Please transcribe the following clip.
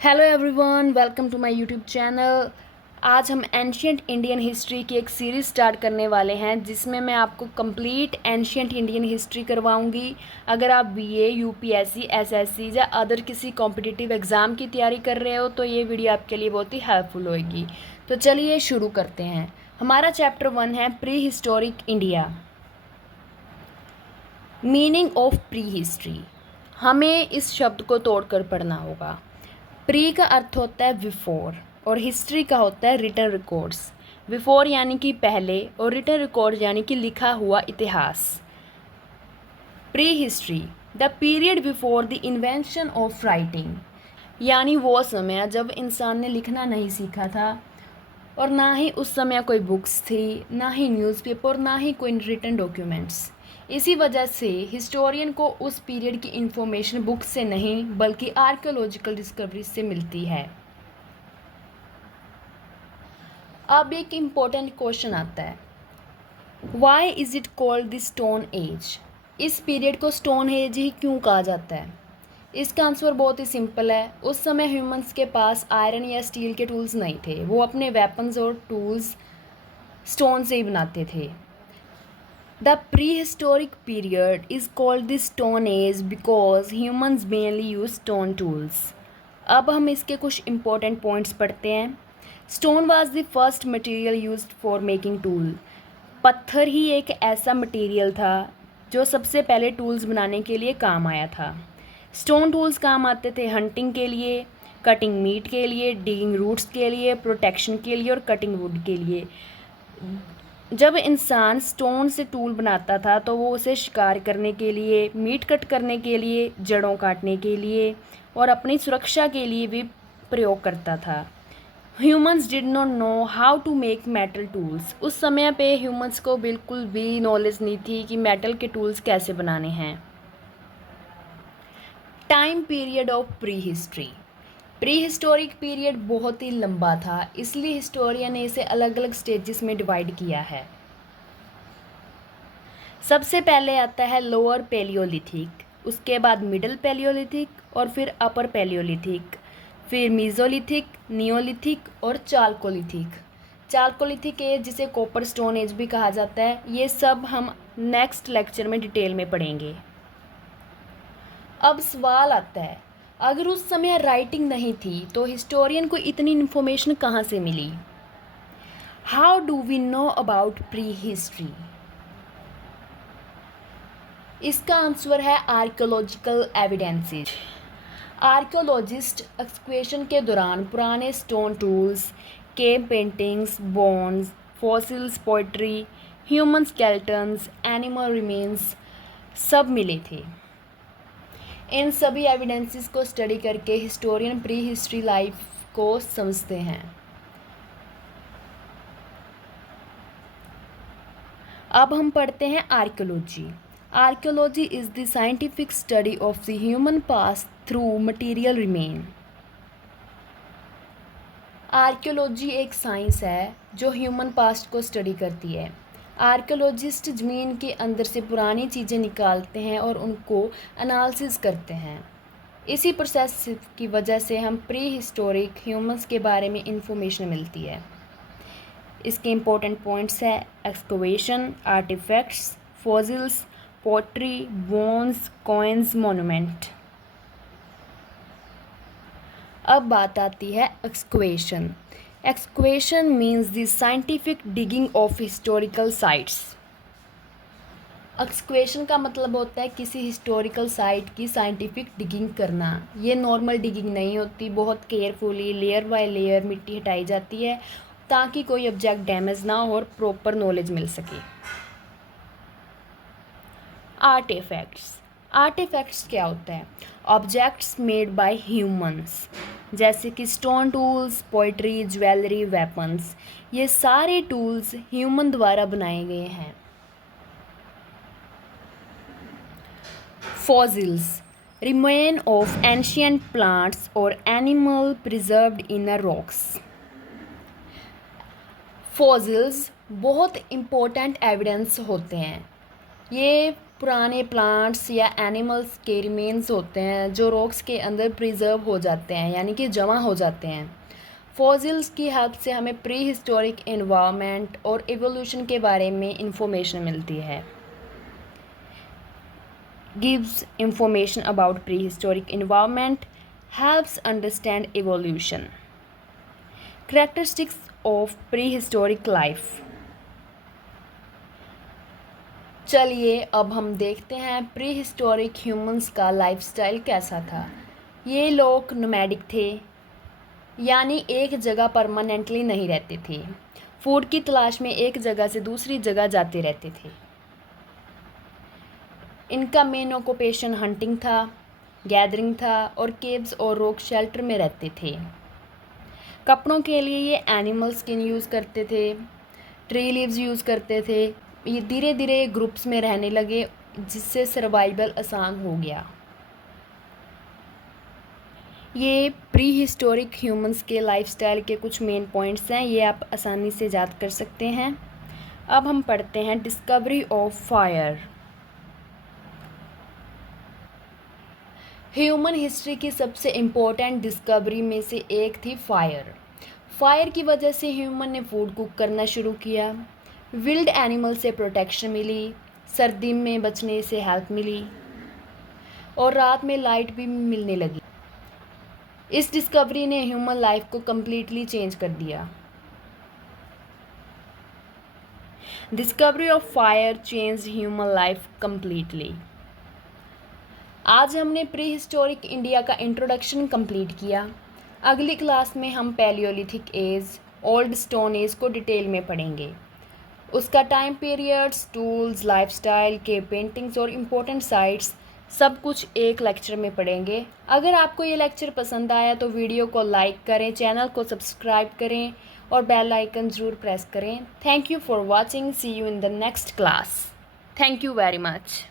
Hello everyone, welcome to my YouTube channel. आज हम ancient Indian history की एक सीरीज़ स्टार्ट करने वाले हैं जिसमें मैं आपको कंप्लीट एंशियंट इंडियन हिस्ट्री करवाऊंगी। अगर आप बीए, यूपीएससी, एसएससी या अदर किसी कॉम्पिटिटिव एग्ज़ाम की तैयारी कर रहे हो तो ये वीडियो आपके लिए बहुत ही हेल्पफुल होगी। तो चलिए शुरू करते हैं। हमारा चैप्टर 1 है pre historic India. Meaning of pre history. हमें इस शब्द को तोड़कर पढ़ना होगा। प्री का अर्थ होता है बिफोर और हिस्ट्री का होता है रिटन रिकॉर्ड्स। बिफोर यानी कि पहले और रिटन रिकॉर्ड यानी कि लिखा हुआ इतिहास। Pre history the period before the invention of writing, यानी वो समय जब इंसान ने लिखना नहीं सीखा था और ना ही उस समय कोई बुक्स थी, ना ही न्यूज़पेपर, ना ही कोई रिटन डॉक्यूमेंट्स। इसी वजह से हिस्टोरियन को उस पीरियड की इंफॉर्मेशन बुक से नहीं बल्कि आर्कियोलॉजिकल डिस्कवरी से मिलती है। अब एक इम्पोर्टेंट क्वेश्चन आता है, why is it called the stone age? इस पीरियड को स्टोन एज ही क्यों कहा जाता है? इसका आंसर बहुत ही सिंपल है। उस समय ह्यूमंस के पास आयरन या स्टील के टूल्स नहीं थे। वो अपने वेपन्स और टूल्स स्टोन से ही बनाते थे। The pre historic period is called the stone as because humans mainly use stone tools. अब हम इसके कुछ इंपॉर्टेंट पॉइंट्स पढ़ते हैं। Stone was the first material used for making tool. पत्थर ही एक ऐसा मटेरियल था जो सबसे पहले टूल्स बनाने के लिए काम आया था। स्टोन टूल्स काम आते थे हंटिंग के लिए, कटिंग मीट के लिए, डिगिंग रूट्स के लिए, प्रोटेक्शन के लिए और कटिंग वुड के लिए। जब इंसान स्टोन से टूल बनाता था तो वो उसे शिकार करने के लिए, मीट कट करने के लिए, जड़ों काटने के लिए और अपनी सुरक्षा के लिए भी प्रयोग करता था। Humans did not know how to make metal tools. उस समय पे ह्यूमंस को बिल्कुल भी नॉलेज नहीं थी कि मेटल के टूल्स कैसे बनाने हैं। Time period of pre history. Pre historic period बहुत ही लंबा था, इसलिए हिस्टोरियन ने इसे अलग अलग स्टेजेस में डिवाइड किया है। सबसे पहले आता है लोअर पैलियोलिथिक, उसके बाद मिडिल पैलियोलिथिक और फिर अपर पैलियोलिथिक, फिर मीज़ोलिथिक, नियोलिथिक और चालकोलिथिक। चालकोलिथिक एज जिसे कॉपर स्टोन एज भी कहा जाता है, ये सब हम नेक्स्ट लेक्चर में डिटेल में पढ़ेंगे। अब सवाल आता है, अगर उस समय राइटिंग नहीं थी तो हिस्टोरियन को इतनी इन्फॉर्मेशन कहाँ से मिली? How do we know about prehistory? इसका आंसर है आर्कियोलॉजिकल एविडेंसेस। आर्कियोलॉजिस्ट एक्सकवेशन के दौरान पुराने stone tools, cave paintings, bones, fossils, pottery, human skeletons, animal remains सब मिले थे। इन सभी एविडेंसेस को स्टडी करके हिस्टोरियन प्री हिस्ट्री लाइफ को समझते हैं। अब हम पढ़ते हैं archaeology. Archaeology is the scientific study of the human past through material remain. Archaeology एक साइंस है जो ह्यूमन पास्ट को स्टडी करती है। आर्कियोलॉजिस्ट ज़मीन के अंदर से पुरानी चीज़ें निकालते हैं और उनको एनालिसिस करते हैं। इसी प्रोसेस की वजह से हम प्री हिस्टोरिक ह्यूमंस के बारे में इंफॉर्मेशन मिलती है। इसके इम्पोर्टेंट पॉइंट्स है excavation, artifacts, fossils, pottery, bones, coins, monument. अब बात आती है excavation. Excavation means the scientific digging of historical sites. Excavation का मतलब होता है किसी हिस्टोरिकल साइट की साइंटिफिक डिगिंग करना। ये नॉर्मल डिगिंग नहीं होती, बहुत केयरफुली लेयर बाय लेयर मिट्टी हटाई जाती है ताकि कोई ऑब्जेक्ट डैमेज ना हो और प्रॉपर नॉलेज मिल सके। आर्टिफैक्ट्स। आर्टिफैक्ट्स क्या होता है? ऑब्जेक्ट्स मेड बाय ह्यूमंस, जैसे कि stone tools, pottery, jewellery, weapons. ये सारे टूल्स ह्यूमन द्वारा बनाए गए हैं। Fossils, remain of ancient plants और animal preserved in a rocks. Fossils बहुत इम्पोर्टेंट एविडेंस होते हैं। ये पुराने प्लांट्स या एनिमल्स के रिमेन्स होते हैं जो रॉक्स के अंदर प्रिजर्व हो जाते हैं, यानी कि जमा हो जाते हैं। फॉसिल्स की हेल्प से हमें प्री हिस्टोरिक एनवायरनमेंट और एवोल्यूशन के बारे में इंफॉर्मेशन मिलती है। Gives information about pre historic environment, helps understand evolution. Characteristics of pre historic life. चलिए अब हम देखते हैं प्री हिस्टोरिक ह्यूमंस का लाइफस्टाइल कैसा था। ये लोग नोमैडिक थे, यानी एक जगह परमानेंटली नहीं रहते थे। फूड की तलाश में एक जगह से दूसरी जगह जाते रहते थे। इनका मेन ऑक्यूपेशन हंटिंग था, गैदरिंग था और केव्स और रॉक शेल्टर में रहते थे। कपड़ों के लिए ये एनिमल स्किन यूज़ करते थे, ट्री लीव्स यूज़ करते थे। ये धीरे धीरे ग्रुप्स में रहने लगे जिससे सर्वाइवल आसान हो गया। ये प्री हिस्टोरिक ह्यूमंस के लाइफस्टाइल के कुछ मेन पॉइंट्स हैं, ये आप आसानी से याद कर सकते हैं। अब हम पढ़ते हैं discovery of fire. Human history की सबसे इम्पोर्टेंट डिस्कवरी में से एक थी फायर। फायर की वजह से ह्यूमन ने फूड कुक करना शुरू किया, विल्ड एनिमल से प्रोटेक्शन मिली, सर्दी में बचने से हेल्प मिली और रात में लाइट भी मिलने लगी। इस डिस्कवरी ने ह्यूमन लाइफ को कम्प्लीटली चेंज कर दिया। Discovery of fire change human life completely. आज हमने प्री हिस्टोरिक इंडिया का इंट्रोडक्शन कंप्लीट किया। अगली क्लास में हम palaeolithic age, old stone age को डिटेल में पढ़ेंगे। उसका टाइम पीरियड्स, टूल्स, लाइफस्टाइल के पेंटिंग्स और इम्पोर्टेंट साइट्स सब कुछ एक लेक्चर में पढ़ेंगे। अगर आपको ये लेक्चर पसंद आया तो वीडियो को लाइक करें, चैनल को सब्सक्राइब करें और बेल आइकन ज़रूर प्रेस करें। Thank you for watching. See you in the next class. Thank you very much.